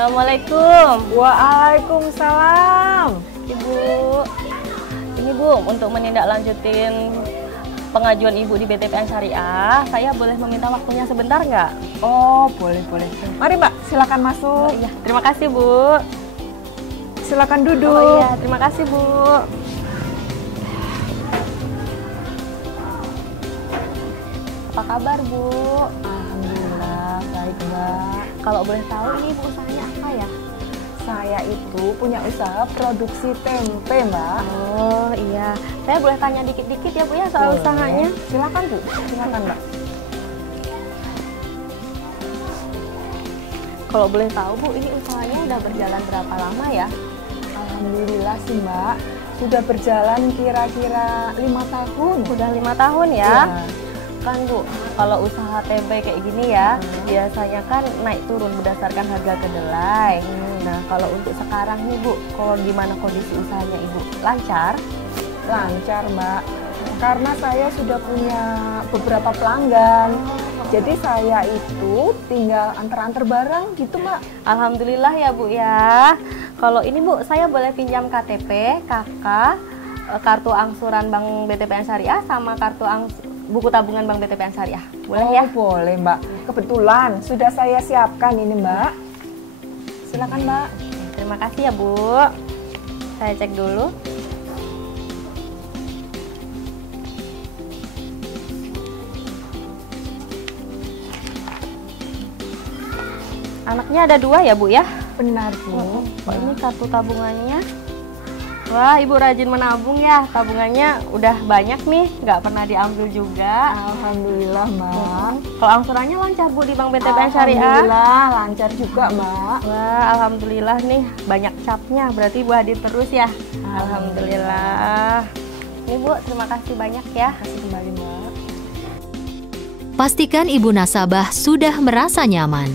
Assalamualaikum. Waalaikumsalam. Ibu, ini Bu, untuk menindaklanjutin pengajuan Ibu di BTPN Syariah, saya boleh meminta waktunya sebentar nggak? Oh, boleh. Mari Mbak, silakan masuk. Oh, iya, terima kasih Bu. Silakan duduk. Oh iya, terima kasih Bu. Apa kabar Bu? Alhamdulillah, baik Mbak. Kalau boleh tahu ini Ibu usahanya apa ya? Saya itu punya usaha produksi tempe Mbak. Oh iya, saya boleh tanya dikit-dikit ya Bu ya soal Boleh. usahanya? Silakan Bu, silakan Mbak. Kalau boleh tahu Bu, ini usahanya udah berjalan berapa lama ya? Alhamdulillah sih Mbak, sudah berjalan kira-kira 5 tahun. Udah 5 tahun ya? Ya. Kan Bu, kalau usaha tempe kayak gini ya, biasanya kan naik turun berdasarkan harga kedelai. Nah, kalau untuk sekarang nih Bu, kalau gimana kondisi usahanya Ibu? Lancar? Lancar Mbak, karena saya sudah punya beberapa pelanggan. Jadi saya itu tinggal antar-antar barang gitu Mbak. Alhamdulillah ya Bu ya. Kalau ini Bu, saya boleh pinjam KTP, KK, kartu angsuran Bank BTPN Syariah, sama buku tabungan Bank BTPN Syariah. Boleh ya? Boleh Mbak. Kebetulan sudah saya siapkan ini Mbak. Silakan Mbak. Terima kasih ya Bu. Saya cek dulu. Anaknya ada 2 ya Bu ya? Benar Bu. Kok ini kartu tabungannya? Wah, Ibu rajin menabung ya. Tabungannya udah banyak nih, nggak pernah diambil juga. Alhamdulillah Mbak. Kalau angsurannya lancar Bu di Bank BTPN Syariah? Alhamdulillah lancar juga Mbak. Wah, alhamdulillah nih banyak capnya. Berarti Ibu hadir terus ya? Alhamdulillah. Ini Bu, terima kasih banyak ya. Kasih kembali Mbak. Pastikan ibu nasabah sudah merasa nyaman.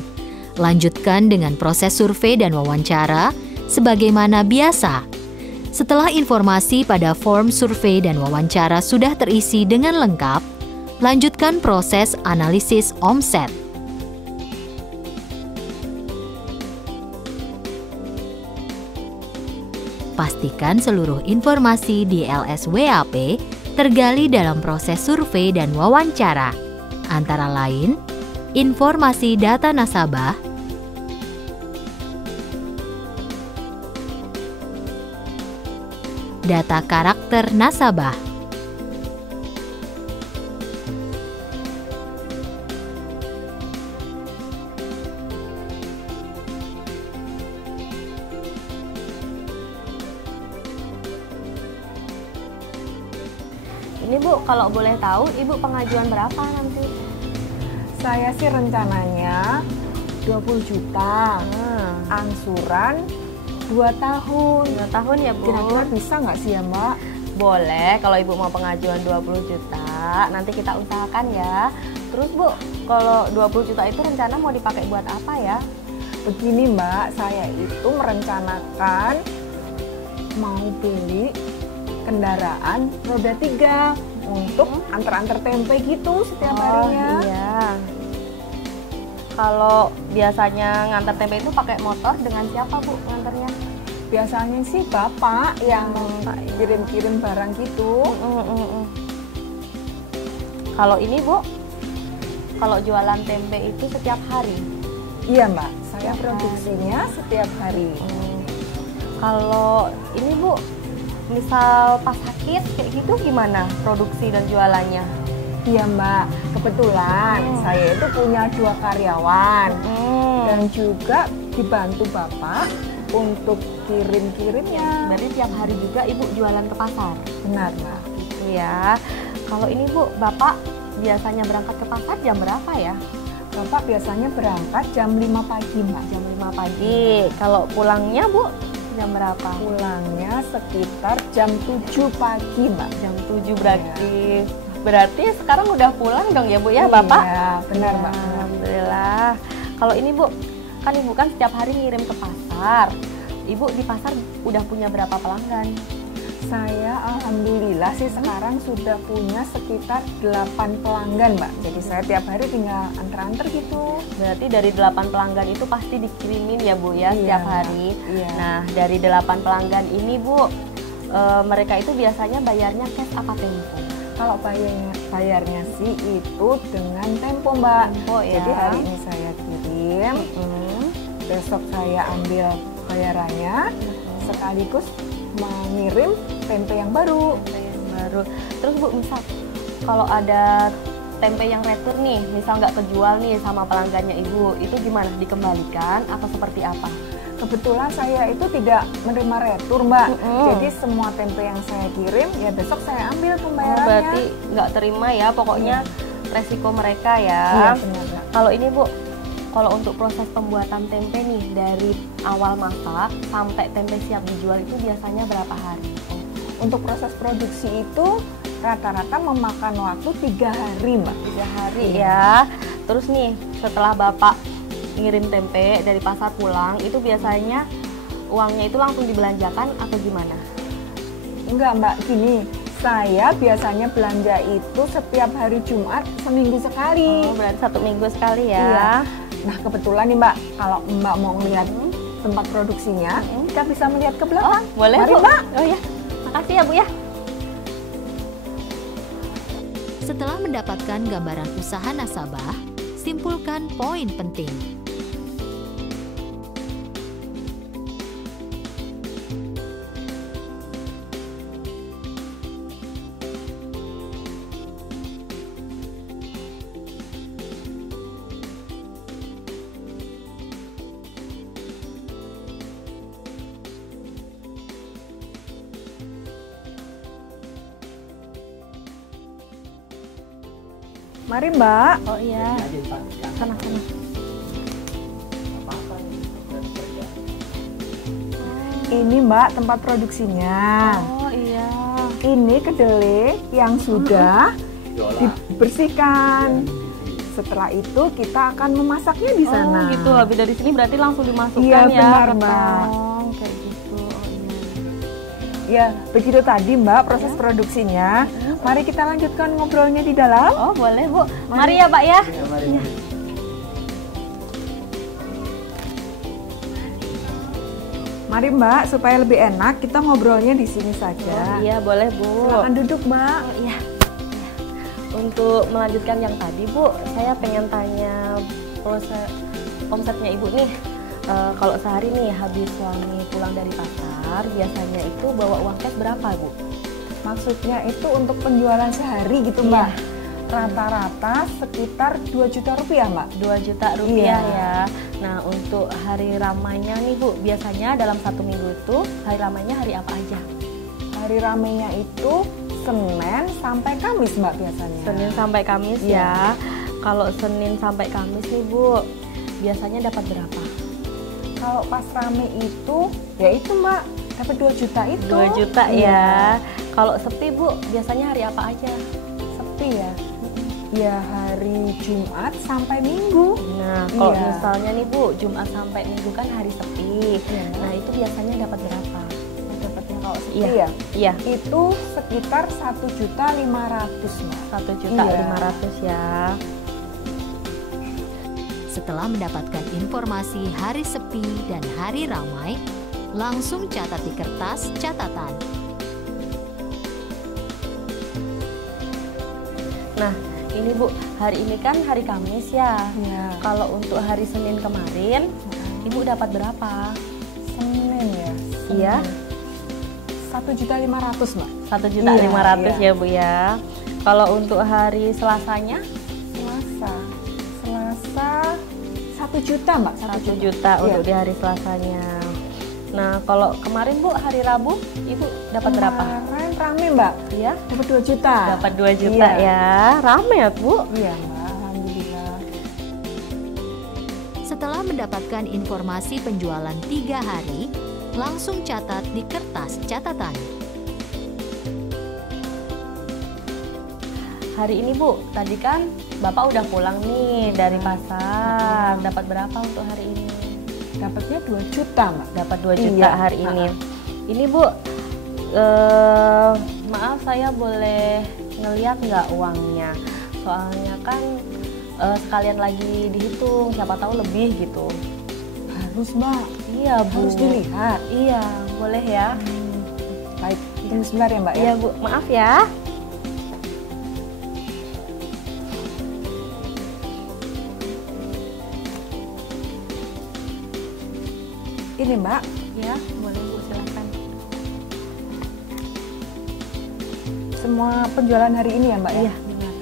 Lanjutkan dengan proses survei dan wawancara sebagaimana biasa. Setelah informasi pada form survei dan wawancara sudah terisi dengan lengkap, lanjutkan proses analisis omset. Pastikan seluruh informasi di LSWAP tergali dalam proses survei dan wawancara, antara lain informasi data nasabah, data karakter nasabah, Ini Bu, kalau boleh tahu, Ibu pengajuan berapa nanti? Saya sih rencananya 20 juta. Angsuran 2 tahun. 2 tahun ya Bu? Kira-kira bisa nggak sih ya Mbak? Boleh, kalau Ibu mau pengajuan 20 juta, nanti kita usahakan ya. Terus Bu, kalau 20 juta itu rencana mau dipakai buat apa ya? Begini Mbak, saya itu merencanakan mau beli kendaraan roda 3 untuk antar-antar tempe gitu setiap harinya. Iya. Kalau biasanya ngantar tempe itu pakai motor, dengan siapa Bu ngantarnya? Biasanya sih bapak yang kirim-kirim barang gitu. Kalau ini Bu, kalau jualan tempe itu setiap hari? Iya Mbak, saya produksinya setiap hari. Kalau ini Bu, misal pas sakit kayak gitu gimana produksi dan jualannya? Iya Mbak, kebetulan saya itu punya 2 karyawan dan juga dibantu bapak untuk kirim-kirimnya. Berarti tiap hari juga Ibu jualan ke pasar? Benar Mbak. Gitu ya. Kalau ini Bu, Bapak biasanya berangkat ke pasar jam berapa ya? Bapak biasanya berangkat jam 5 pagi Mbak. Jam 5 pagi. Kalau pulangnya Bu, jam berapa? Pulangnya sekitar jam 7 pagi Mbak. Jam 7 berarti. Berarti sekarang udah pulang dong ya Bu ya Bapak? Iya, benar Mbak. Alhamdulillah. Kalau ini Bu, kan Ibu kan setiap hari ngirim ke pasar. Ibu di pasar udah punya berapa pelanggan? Saya alhamdulillah sih sekarang sudah punya sekitar 8 pelanggan, Mbak. Jadi saya tiap hari tinggal antar-antar gitu. Berarti dari 8 pelanggan itu pasti dikirimin ya Bu ya, Iya, setiap hari. iya. Nah, dari 8 pelanggan ini Bu, mereka itu biasanya bayarnya cash apa Tempo? Kalau bayarnya sih itu dengan Tempo, Mbak. Tempo ya. Jadi hari ini saya kirim, besok saya ambil bayarannya, sekaligus mengirim tempe yang baru. Tempe yang baru. Terus Bu, misal kalau ada tempe yang retur nih, misal nggak kejual nih sama pelanggannya Ibu, itu gimana? Dikembalikan atau seperti apa? Kebetulan saya itu tidak menerima retur, Mbak. Jadi semua tempe yang saya kirim, ya besok saya ambil Oh, pembayarannya. berarti nggak terima ya, pokoknya resiko mereka Iya, ya. benar, Mbak. Kalau ini Bu, kalau untuk proses pembuatan tempe nih dari awal masak sampai tempe siap dijual itu biasanya berapa hari? Untuk proses produksi itu rata-rata memakan waktu 3 hari, Mbak. 3 hari Iya. ya. Terus nih setelah Bapak ngirim tempe dari pasar pulang, itu biasanya uangnya itu langsung dibelanjakan atau gimana? Enggak, Mbak, gini. Saya biasanya belanja itu setiap hari Jumat seminggu sekali. Oh, berarti 1 minggu sekali ya. Iya. Nah, kebetulan nih, Mbak, kalau Mbak mau lihat tempat produksinya, kita bisa melihat ke belakang. Boleh Mari, Bu. Mbak. Oh ya, makasih ya Bu ya. Setelah mendapatkan gambaran usaha nasabah, simpulkan poin penting. Mari, Mbak. Oh iya. Sana-sana. Ini, Mbak, tempat produksinya. Oh iya. Ini kedelai yang sudah dibersihkan. Setelah itu kita akan memasaknya di sana. Oh gitu, habis dari sini berarti langsung dimasukkan Iya, ya benar, ke Mbak. tong, kayak gitu. Oh iya. Ya, begitu tadi, Mbak, proses produksinya. Mari kita lanjutkan ngobrolnya di dalam. Oh boleh Bu, mari ya Pak ya. Iya. Mari, Mbak, supaya lebih enak kita ngobrolnya di sini Oh, saja. iya boleh Bu. Silakan duduk, Mbak. Oh iya. Untuk melanjutkan yang tadi Bu, saya pengen tanya proses omsetnya Ibu nih. Kalau sehari nih habis suami pulang dari pasar, biasanya itu bawa uang cash berapa Bu? Maksudnya itu untuk penjualan sehari gitu, Mbak. Rata-rata sekitar 2 juta rupiah, Mbak. 2 juta rupiah Iya. ya. Nah untuk hari ramainya nih Bu, biasanya dalam 1 minggu itu hari ramainya hari apa aja? Hari ramenya itu Senin sampai Kamis, Mbak, biasanya. Senin sampai Kamis Iya. ya. Kalau Senin sampai Kamis nih Bu, biasanya dapat berapa? Kalau pas rame itu, ya itu, Mbak, dapat 2 juta itu. 2 juta Iya. ya. Kalau sepi Bu, biasanya hari apa aja? Sepi ya. Ya hari Jumat sampai Minggu. Nah, kalau Iya. misalnya nih Bu, Jumat sampai Minggu kan hari sepi. Iya. Nah, itu biasanya dapat berapa? Dapatnya kalau sepi Iya. ya. Iya, Itu sekitar 1.500.000, Mbak. 1.500.000 ya. Setelah mendapatkan informasi hari sepi dan hari ramai, langsung catat di kertas catatan. Nah, ini Bu, hari ini kan hari Kamis ya. Iya. Kalau untuk hari Senin kemarin, Ibu dapat berapa? Senin ya. Iya. 1.500.000, Mbak. 1.500.000 Iya. ya Bu ya. Kalau untuk hari Selasanya? Selasa 1 juta, Mbak. 1 juta Iya. untuk di hari Selasanya. Nah, kalau kemarin Bu, hari Rabu, Ibu dapat berapa? Kemarin rame, Mbak. Iya, Dapat 2 juta. dapat 2 juta Iya. ya. Rame ya Bu? Iya, Mbak. Alhamdulillah. Setelah mendapatkan informasi penjualan 3 hari, langsung catat di kertas catatan. Hari ini Bu, tadi kan Bapak udah pulang nih dari pasar. Dapat berapa untuk hari ini? Dapatnya 2 juta, Mbak. Dapat 2 juta Iya. hari ini. Ini Bu, Maaf, saya boleh ngeliat nggak uangnya? Soalnya kan sekalian lagi dihitung, siapa tahu lebih gitu. Harus, Mbak. Iya, Bu. Harus dilihat. Iya, boleh ya. Baik, tunggu sebentar ya, Mbak ya. Iya, Bu. Maaf ya. Ini, Mbak. Ya, boleh Bu, silakan. Semua penjualan hari ini ya, Mbak ya? Iya, benar.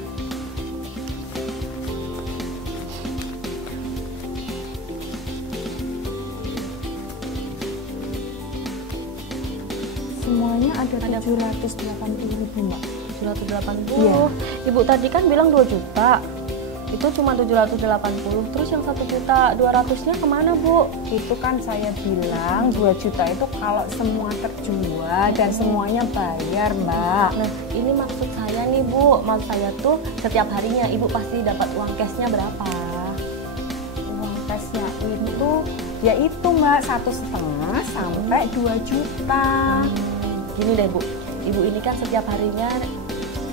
Semuanya ada 780.000, Mbak. 780. Iya. Ibu tadi kan bilang 2 juta. Itu cuma 780. Terus yang 1.200.000-nya kemana, Bu? Itu kan saya bilang 2 juta itu kalau semua terjual dan semuanya bayar, Mbak. Nah, ini maksud saya nih, Bu. Maksud saya tuh setiap harinya Ibu pasti dapat uang cashnya berapa? Uang cashnya itu ya itu, Mbak, 1,5 sampai 2 juta. Gini deh, Bu. Ibu ini kan setiap harinya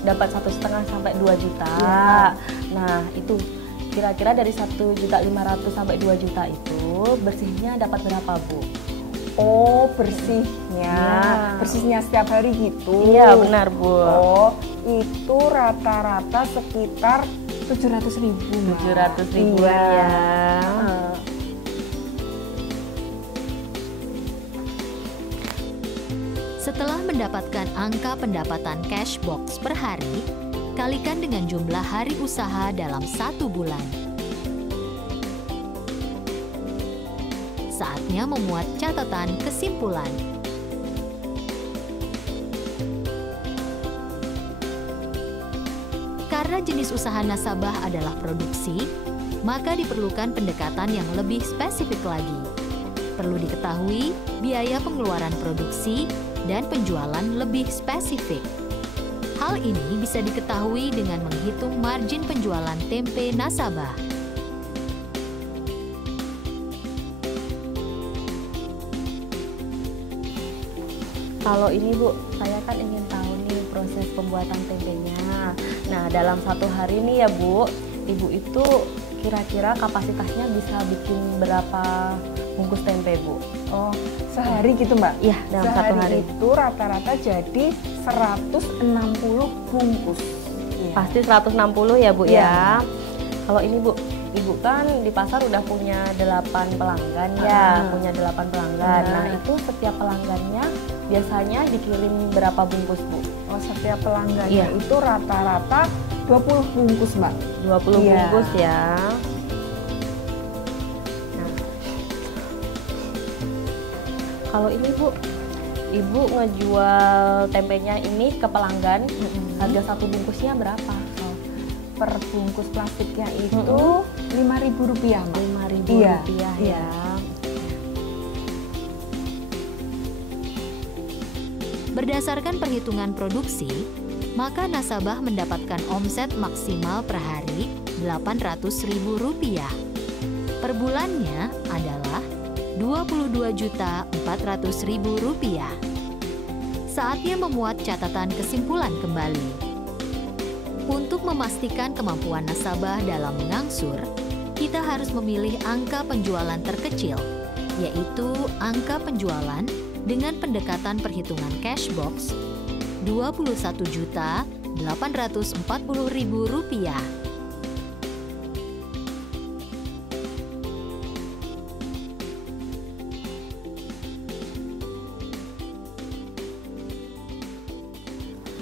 dapat 1,5 sampai 2 juta. Ya. Nah, itu kira-kira dari 1.500.000 sampai 2 juta itu bersihnya dapat berapa, Bu? Oh, bersihnya. Ya. Bersihnya setiap hari gitu. Iya, benar, Bu. Oh, itu rata-rata sekitar 700.000, Mbak. 700.000 Iya. ya. Setelah mendapatkan angka pendapatan cash box per hari, kalikan dengan jumlah hari usaha dalam 1 bulan. Saatnya memuat catatan kesimpulan. Karena jenis usaha nasabah adalah produksi, maka diperlukan pendekatan yang lebih spesifik lagi. Perlu diketahui biaya pengeluaran produksi dan penjualan lebih spesifik. Hal ini bisa diketahui dengan menghitung margin penjualan tempe nasabah. Kalau ini, Bu, saya kan ingin tahu nih proses pembuatan tempenya. Nah, dalam 1 hari nih ya, Bu, Ibu itu kira-kira kapasitasnya bisa bikin berapa bungkus tempe, Bu? Oh, sehari gitu, Mbak? Iya, dalam 1 hari. Itu rata-rata jadi 160 bungkus. Iya. Pasti 160 ya, Bu, Iya. ya. Kalau ini, Bu, Ibu kan di pasar udah punya 8 pelanggan ya, punya 8 pelanggan. Nah, itu setiap pelanggannya biasanya dikirim berapa bungkus, Bu? Oh, setiap pelanggannya Iya. itu rata-rata 20 bungkus, Mbak. 20 Iya. bungkus ya. Nah, kalau ini, Bu, Ibu ngejual tempenya ini ke pelanggan, harga 1 bungkusnya berapa? Per bungkus plastiknya itu Rp5.000, Mbak. Rp5.000 Iya. ya. Berdasarkan perhitungan produksi, maka nasabah mendapatkan omset maksimal per hari Rp800.000. Per bulannya adalah Rp22.400.000. Saatnya memuat catatan kesimpulan kembali. Untuk memastikan kemampuan nasabah dalam mengangsur, kita harus memilih angka penjualan terkecil, yaitu angka penjualan dengan pendekatan perhitungan cash box Rp21.840.000.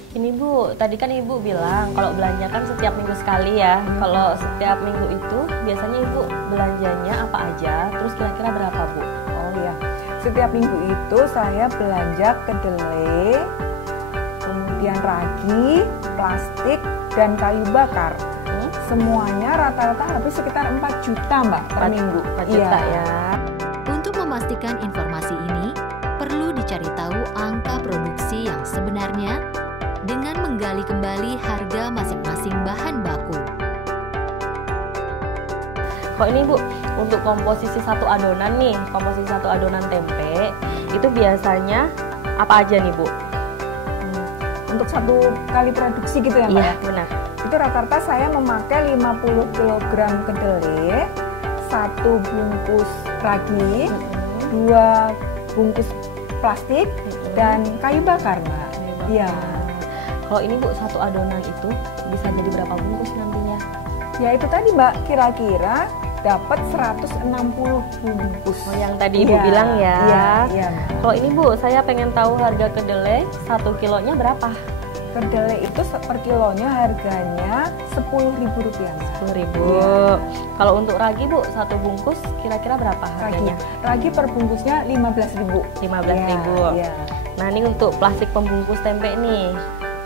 Ini, Bu, tadi kan Ibu bilang kalau belanja kan setiap minggu sekali ya. Kalau setiap minggu itu biasanya Ibu belanjanya apa aja, terus kira-kira berapa, Bu? Oh iya, setiap minggu itu saya belanja kedelai, kemudian ragi, plastik, dan kayu bakar. Semuanya rata-rata habis sekitar 4 juta, Mbak, per minggu. 4 juta Iya. ya. Untuk memastikan informasi ini, perlu dicari tahu angka produksi yang sebenarnya dengan menggali kembali harga masing-masing bahan baku. Kok ini, Bu, untuk komposisi satu adonan nih, komposisi satu adonan tempe, itu biasanya apa aja nih, Bu? untuk satu kali produksi gitu ya Mbak? Iya, Ya? benar. Itu rata-rata saya memakai 50 kg kedelai, 1 bungkus ragi, 2 bungkus plastik, dan kayu bakar Mbak. Iya. Kalau ini Bu, satu adonan itu bisa jadi berapa bungkus nantinya? Ya itu tadi Mbak, kira-kira dapat 160 bungkus. Oh, yang tadi Ibu Iya, bilang ya. Iya Mbak. Kalau ini Bu, saya pengen tahu harga kedelai 1 kilonya berapa? Kedelai itu per kilonya harganya Rp10.000 Mbak. 10.000. Iya. Kalau untuk ragi Bu, satu bungkus kira-kira berapa harganya? Ragi per bungkusnya 15.000. 15.000. Iya. Nah, ini untuk plastik pembungkus tempe nih.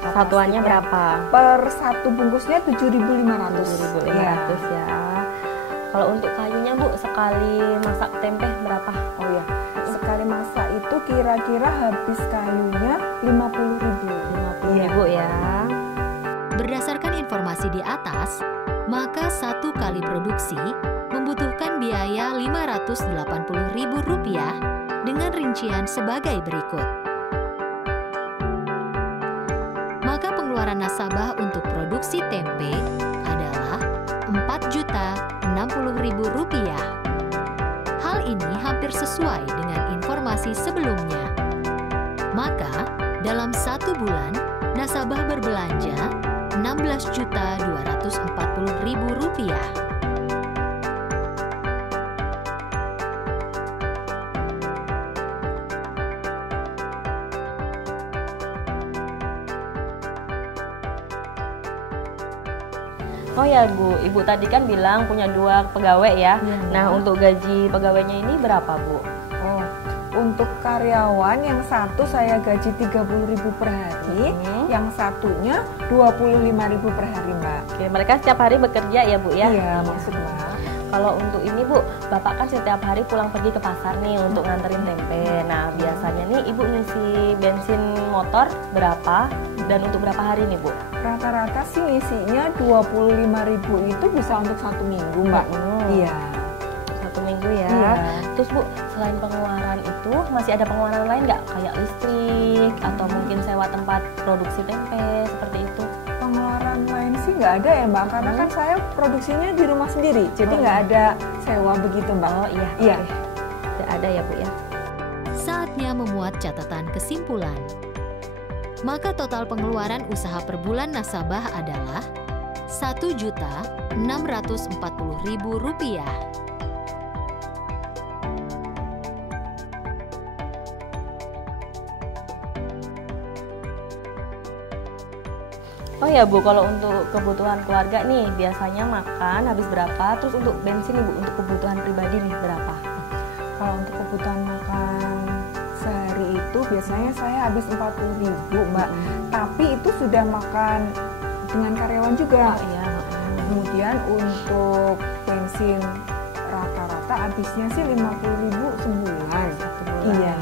Satuannya Plastiknya berapa? Per satu bungkusnya 7.500. 7.500 ya. Kalau untuk kayunya Bu, sekali masak tempe berapa? Oh ya, sekali masak itu kira-kira habis kayunya 50.000. 50.000 ya. Berdasarkan informasi di atas, maka satu kali produksi membutuhkan biaya Rp580.000 dengan rincian sebagai berikut. Maka pengeluaran nasabah untuk produksi tempe adalah Rp4.060.000. Hal ini hampir sesuai dengan informasi sebelumnya. Maka, dalam satu bulan, nasabah berbelanja Rp16.240.000. Oh ya Bu, Ibu tadi kan bilang punya 2 pegawai ya. Iya. Nah, untuk gaji pegawainya ini berapa Bu? Oh, untuk karyawan yang satu saya gaji 30.000 per hari, yang satunya 25.000 per hari Mbak. Oke, mereka setiap hari bekerja ya Bu ya? Iya, maksud Mbak. Kalau untuk ini Bu, Bapak kan setiap hari pulang pergi ke pasar nih untuk nganterin tempe. Nah, biasanya nih Ibu ngisi bensin motor berapa dan untuk berapa hari nih Bu? Rata-rata sih ngisinya 25.000 itu bisa untuk 1 minggu Mbak. Iya. 1 minggu ya. Iya. Terus Bu, selain pengeluaran itu masih ada pengeluaran lain nggak? Kayak listrik atau mungkin sewa tempat produksi tempe seperti itu? Pengeluaran lain sih nggak ada ya Mbak, karena kan saya produksinya di rumah sendiri, jadi nggak ada sewa begitu Mbak. Oh iya. Iya. Oke. Tidak ada ya Bu ya. Saatnya memuat catatan kesimpulan. Maka total pengeluaran usaha per bulan nasabah adalah Rp1.640.000. Oh ya Bu, kalau untuk kebutuhan keluarga nih biasanya makan habis berapa? Terus untuk bensin nih Bu, untuk kebutuhan pribadi nih berapa? Kalau untuk kebutuhan makan sehari itu biasanya saya habis 40.000 Mbak. Tapi itu sudah makan dengan karyawan juga. Oh iya. Kemudian untuk bensin rata-rata habisnya sih 50.000 sebulan. Iya.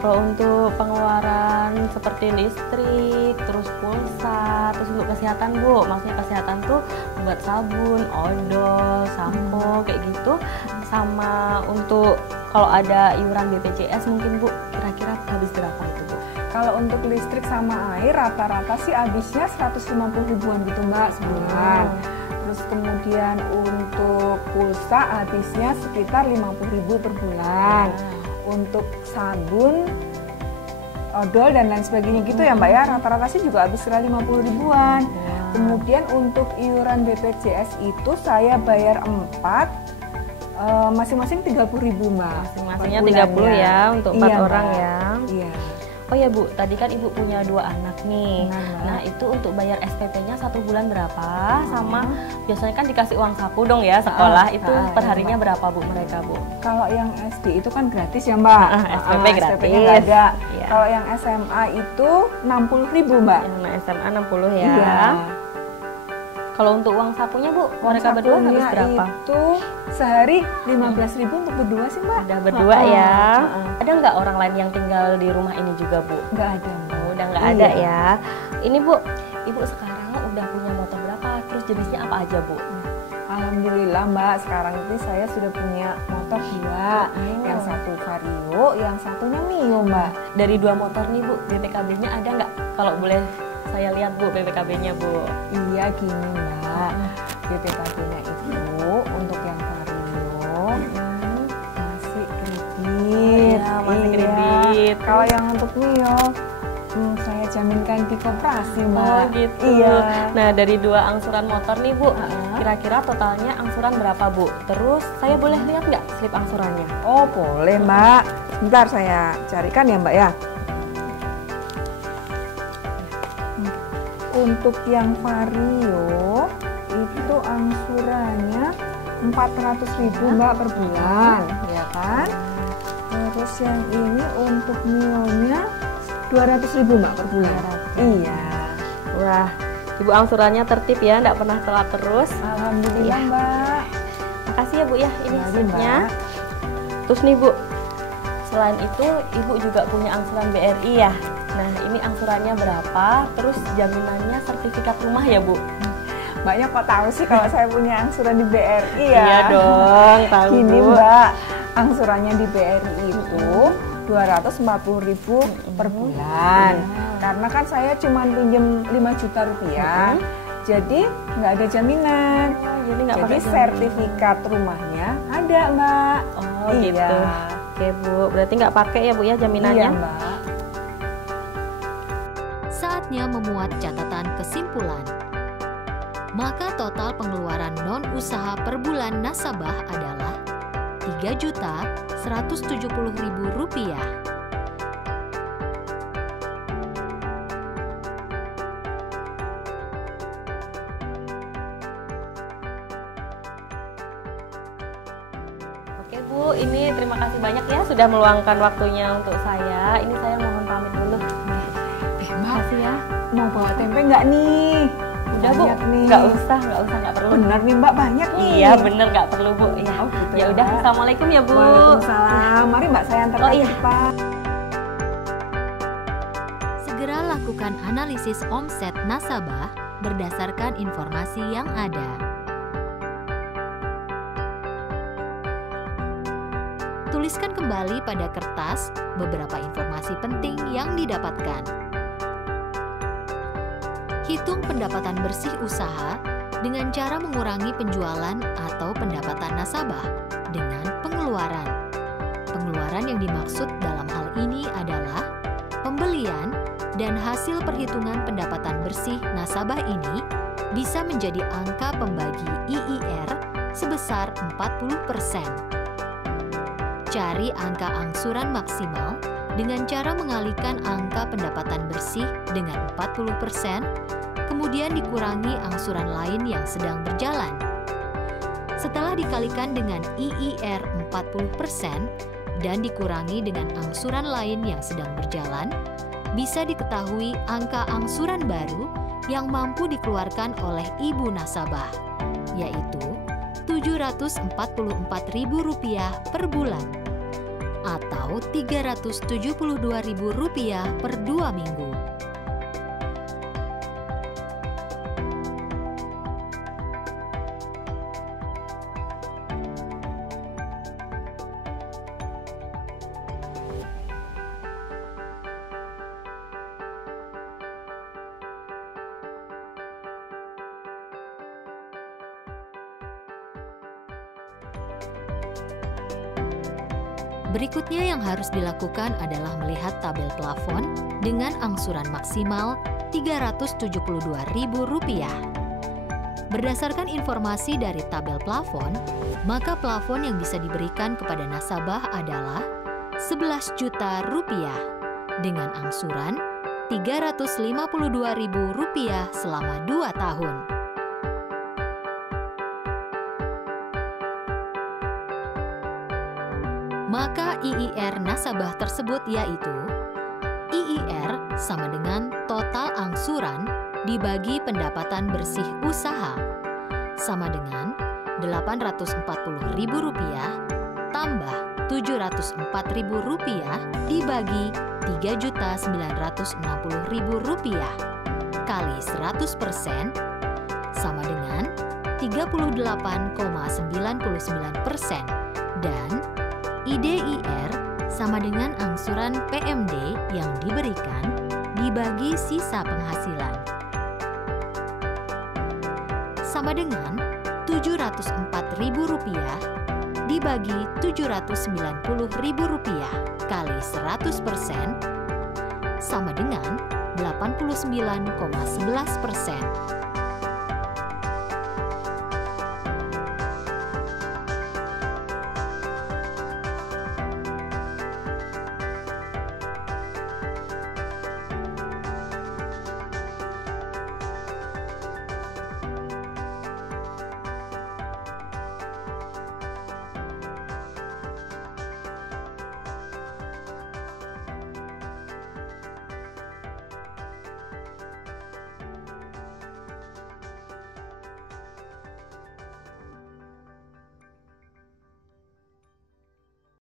Kalau untuk pengeluaran seperti listrik, terus pulsa, terus untuk kesehatan Bu, maksudnya kesehatan tuh buat sabun, odol, sampo kayak gitu, sama untuk kalau ada iuran BPJS mungkin Bu, kira-kira habis berapa itu Bu? Kalau untuk listrik sama air rata-rata sih habisnya 150.000-an gitu Mbak sebulan. Terus kemudian untuk pulsa habisnya sekitar 50.000 per bulan. Untuk sabun, odol dan lain sebagainya gitu ya Mbak ya, rata-rata sih juga habis 50.000-an. Kemudian untuk iuran BPJS itu saya bayar 4, masing-masing 30.000 Mbak. Masing-masingnya 30 ya untuk 4 orang Mbak. ya. Iya. Oh ya Bu, tadi kan Ibu punya 2 anak nih. Benar, Mbak. Nah itu untuk bayar SPP-nya 1 bulan berapa? Sama biasanya kan dikasih uang saku dong ya sekolah. Itu perharinya berapa Bu mereka Bu? Kalau yang SD itu kan gratis ya Mbak. SPP gratis. SPP-nya nggak ada. Iya. Kalau yang SMA itu 60.000 Mbak. Yang anak SMA 60 ya. Iya. Kalau untuk uang sakunya Bu, mereka berdua habis berapa? Itu sehari 15.000 untuk berdua sih Mbak. Udah berdua ya. Ada nggak orang lain yang tinggal di rumah ini juga Bu? Nggak ada Mbak. Oh, udah nggak ada ya. Ini Bu, Ibu sekarang udah punya motor berapa? Terus jenisnya apa aja Bu? Alhamdulillah alhamdulillah Mbak, sekarang ini saya sudah punya motor 2. Yang satu Vario, yang satunya Mio Mbak. Dari 2 motor nih Bu, BPKB-nya ada nggak? Kalau boleh saya lihat Bu, BPKB-nya Bu. Iya gini Mbak, BPKB-nya itu untuk yang Vario masih kredit. Ya, masih Iya. kredit. Kalau yang untuk Mio, saya jaminkan di koperasi Mbak. Oh gitu. Iya. Nah dari 2 angsuran motor nih Bu, kira-kira totalnya angsuran berapa Bu? Terus saya boleh lihat nggak slip angsurannya? Oh boleh Mbak. Sebentar saya carikan ya Mbak ya. Untuk yang Vario itu angsurannya 400.000 Mbak per bulan, ya kan? Terus yang ini untuk Mio-nya 200.000 Mbak per bulan. Iya. Wah, Ibu angsurannya tertib ya, nggak pernah telat terus. Alhamdulillah Mbak. Makasih ya Bu ya, ini Mari, slipnya. Mbak. Terus nih Bu, selain itu Ibu juga punya angsuran BRI ya. Nah ini angsurannya berapa? Terus jaminannya sertifikat rumah ya Bu? Mbaknya kok tahu sih kalau saya punya angsuran di BRI ya? Iya dong, tahu Gini Bu. Mbak, angsurannya di BRI itu 240.000 per bulan. Karena kan saya cuma pinjem 5 juta rupiah, jadi nggak ada jaminan. Jadi nggak Jadi pakai jaminan. sertifikat rumahnya ada Mbak. Oh Iya. gitu. Oke Bu, berarti nggak pakai ya Bu ya jaminannya? Iya Mbak. Saatnya memuat catatan kesimpulan. Maka total pengeluaran non-usaha per bulan nasabah adalah Rp3.170.000. Oke Bu, ini terima kasih banyak ya sudah meluangkan waktunya untuk saya. Ini saya mohon pamit dulu. Mbak, Makasih ya. mau bawa tempe nggak nih? Udah Bu, Banyak nih. nggak usah, nggak perlu. Bener nih Mbak, banyak nih. Iya bener nggak perlu Bu. Ya, Oh, gitu ya ya, udah. Mbak. Assalamualaikum ya Bu. Waalaikumsalam. Mari Mbak saya antar Oh, iya. Pak. Segera lakukan analisis omset nasabah berdasarkan informasi yang ada. Tuliskan kembali pada kertas beberapa informasi penting yang didapatkan. Hitung pendapatan bersih usaha dengan cara mengurangi penjualan atau pendapatan nasabah dengan pengeluaran. Pengeluaran yang dimaksud dalam hal ini adalah pembelian dan hasil perhitungan pendapatan bersih nasabah ini bisa menjadi angka pembagi IIR sebesar 40%. Cari angka angsuran maksimal dengan cara mengalihkan angka pendapatan bersih dengan 40%, kemudian dikurangi angsuran lain yang sedang berjalan. Setelah dikalikan dengan IIR 40% dan dikurangi dengan angsuran lain yang sedang berjalan, bisa diketahui angka angsuran baru yang mampu dikeluarkan oleh ibu nasabah, yaitu Rp744.000 per bulan atau Rp372.000 per 2 minggu. Berikutnya yang harus dilakukan adalah melihat tabel plafon dengan angsuran maksimal Rp372.000. Berdasarkan informasi dari tabel plafon, maka plafon yang bisa diberikan kepada nasabah adalah Rp11 juta dengan angsuran Rp352.000 selama 2 tahun. Maka IIR nasabah tersebut yaitu IIR sama dengan total angsuran dibagi pendapatan bersih usaha sama dengan Rp840.000 tambah Rp704.000 dibagi Rp3.960.000 kali 100% sama dengan 38,99% dan IDIR sama dengan angsuran PMD yang diberikan dibagi sisa penghasilan. Sama dengan Rp704.000 dibagi Rp790.000 kali 100% sama dengan 89,11%.